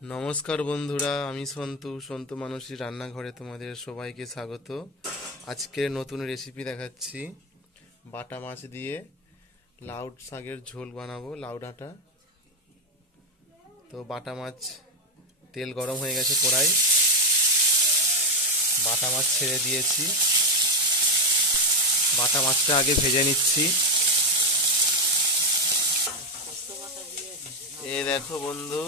নমস্কার বন্ধুরা, আমি সন্তু সন্তু মানসী রান্নাঘরে তোমাদের সবাইকে স্বাগত। আজকে নতুন রেসিপি দেখাচ্ছি। বাটা মাছ দিয়ে লাউ শাকের ঝোল বানাবো, লাউ ডাঁটা। তো বাটা মাছ, তেল গরম হয়ে গেছে কড়াই, বাটা মাছ ছেড়ে দিয়েছি। বাটা মাছটা আগে ভেজে নিচ্ছি। এ দেখো বন্ধু,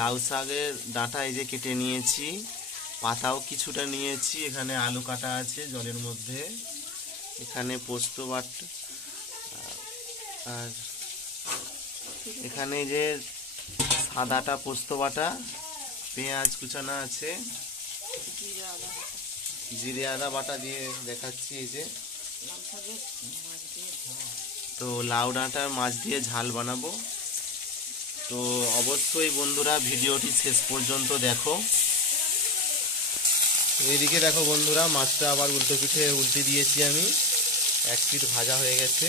লাউ শাকের ডাঁটা এই যে কেটে নিয়েছি, পাতাও কিছুটা নিয়েছি। এখানে আলু কাটা আছে জলের মধ্যে, এখানে পোস্ত বাটা, আর এখানে যে সাদাটা পোস্ত বাটা, পেঁয়াজ কুচানো আছে, জিরে আদা বাটা দিয়ে দেখাচ্ছি। এই যে তো লাউ ডাঁটার মাছ দিয়ে ঝাল বানাবো। তো অবশ্যই বন্ধুরা ভিডিওটি শেষ পর্যন্ত দেখো। এইদিকে দেখো বন্ধুরা, মাছটা আবার উল্টো পিঠে উল্টে দিয়েছি আমি, এক পিঠ ভাজা হয়ে গেছে।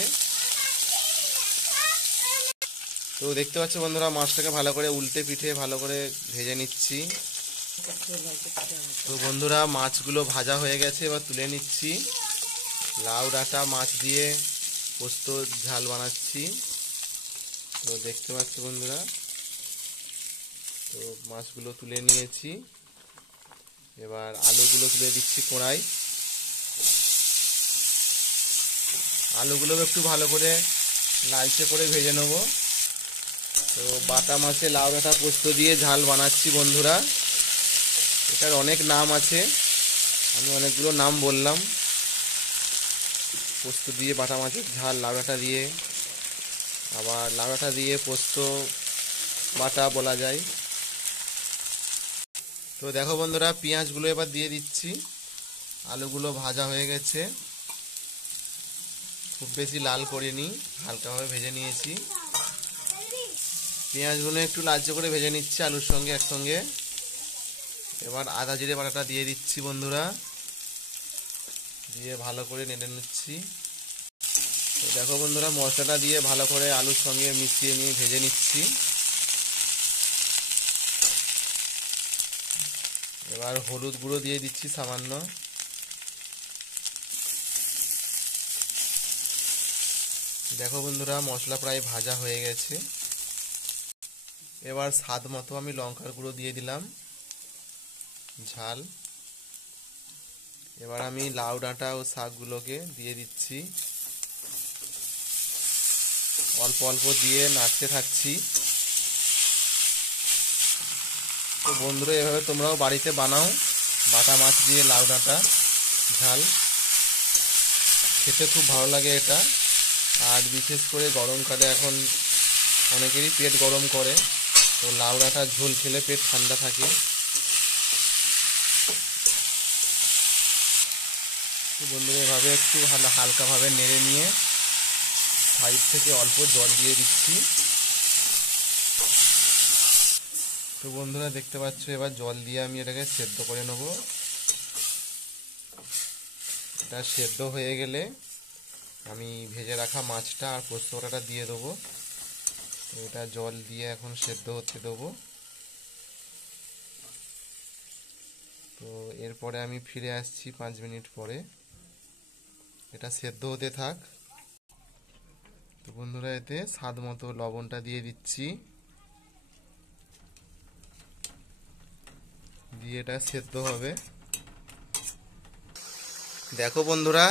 তো দেখতে পাচ্ছ বন্ধুরা, মাছটাকে ভালো করে উল্টে পিঠে ভালো করে ভেজে নিচ্ছি। তো বন্ধুরা, মাছগুলো ভাজা হয়ে গেছে, এবার তুলে নিচ্ছি। লাউ ডাঁটা মাছ দিয়ে পোস্ত ঝাল বানাচ্ছি। তো দেখতে পাচ্ছ বন্ধুরা, তো মাছগুলো তুলে নিয়েছি। এবার আলুগুলো তুলে দিচ্ছি কড়াই। আলুগুলো একটু ভালো করে লালচে করে ভেজে নেব। তো বাটা মাছে লাউ ডাঁটা পোস্ত দিয়ে ঝাল বানাচ্ছি বন্ধুরা। এটার অনেক নাম আছে, আমি অনেকগুলো নাম বললাম। পোস্ত দিয়ে বাটা মাছের ঝাল, লাউ ডাঁটা দিয়ে, আবার লাউ ডাঁটা দিয়ে পোস্ত বাটা বলা যায়। তো দেখো বন্ধুরা, পেঁয়াজগুলো এবার দিয়ে দিচ্ছি। আলুগুলো ভাজা হয়ে গেছে, খুব বেশি লাল করিনি, হালকাভাবে ভেজে নিয়েছি। পেঁয়াজগুলো একটু লালচে করে ভেজে নিচ্ছি আলুর সঙ্গে একসঙ্গে। এবার আদা জিরে বাটাটা দিয়ে দিচ্ছি বন্ধুরা, দিয়ে ভালো করে নেড়ে নিচ্ছি। তো দেখো বন্ধুরা, মশলাটা দিয়ে ভালো করে আলুর সঙ্গে মিশিয়ে নিয়ে ভেজে নিচ্ছি। এবার হলুদ গুঁড়ো দিয়ে দিচ্ছি সামান্য। দেখো বন্ধুরা, মশলা প্রায় ভাজা হয়ে গেছে। এবার স্বাদ মতো আমি লঙ্কার গুঁড়ো দিয়ে দিলাম, ঝাল। এবার আমি লাউ ডাঁটা ও শাকগুলোকে দিয়ে দিচ্ছি, অল্প অল্প দিয়ে নাড়তে থাকছি। তো বন্ধুরা, এভাবে তোমরাও বাড়িতে বানাও বাটা মাছ দিয়ে লাউ ডাঁটা ঝাল, খেতে খুব ভালো লাগে এটা। আর বিশেষ করে গরমকালে এখন অনেকেরই পেট গরম করে, তো লাউ ডাঁটার ঝোল খেলে পেট ঠান্ডা থাকে। তো বন্ধুরা, এভাবে একটু হালকাভাবে নেড়ে নিয়ে সাইড থেকে অল্প জল দিয়ে দিচ্ছি। তো বন্ধুরা দেখতে পাচ্ছ, এবার জল দিয়ে আমি এটাকে সেদ্ধ করে নেব। এটা সেদ্ধ হয়ে গেলে আমি ভেজে রাখা মাছটা আর পোস্ত বাটাটা দিয়ে দেবো। তো এটা জল দিয়ে এখন সেদ্ধ হতে দেবো। তো এরপরে আমি ফিরে আসছি 5 মিনিট পরে, এটা সেদ্ধ হতে থাক। তো বন্ধুরা, এতে স্বাদ মতো লবণটা দিয়ে দিচ্ছি, দিয়ে এটা সেদ্ধ হবে। দেখো বন্ধুরা,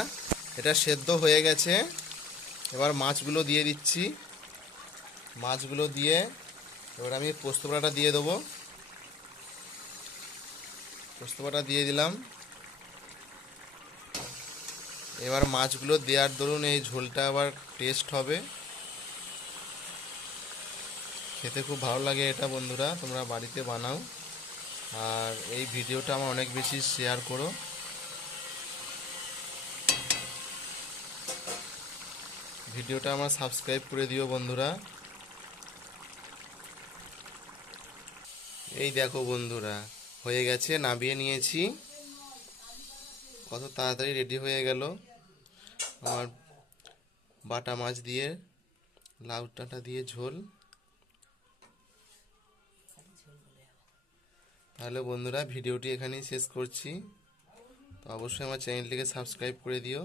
এটা সেদ্ধ হয়ে গেছে। এবার মাছগুলো দিয়ে দিচ্ছি। মাছগুলো দিয়ে এবার আমি পোস্ত বাটাটা দিয়ে দেবো। পোস্ত বাটা দিয়ে দিলাম। এবার মাছগুলো দেওয়ার দরুন এই ঝোলটা আবার টেস্ট হবে, খেতে খুব ভালো লাগে এটা। বন্ধুরা, তোমরা বাড়িতে বানাও, আর এই ভিডিওটা আমার অনেক বেশি শেয়ার করো। ভিডিওটা আমার সাবস্ক্রাইব করে দিও বন্ধুরা। এই দেখো বন্ধুরা, হয়ে গেছে, নামিয়ে নিয়েছি। কত তাড়াতাড়ি রেডি হয়ে গেল আমার বাটা মাছ দিয়ে লাউ ডাঁটা দিয়ে ঝোল। তাহলে বন্ধুরা ভিডিওটি এখানেই শেষ করছি। তো অবশ্যই আমার চ্যানেলটিকে সাবস্ক্রাইব করে দিও।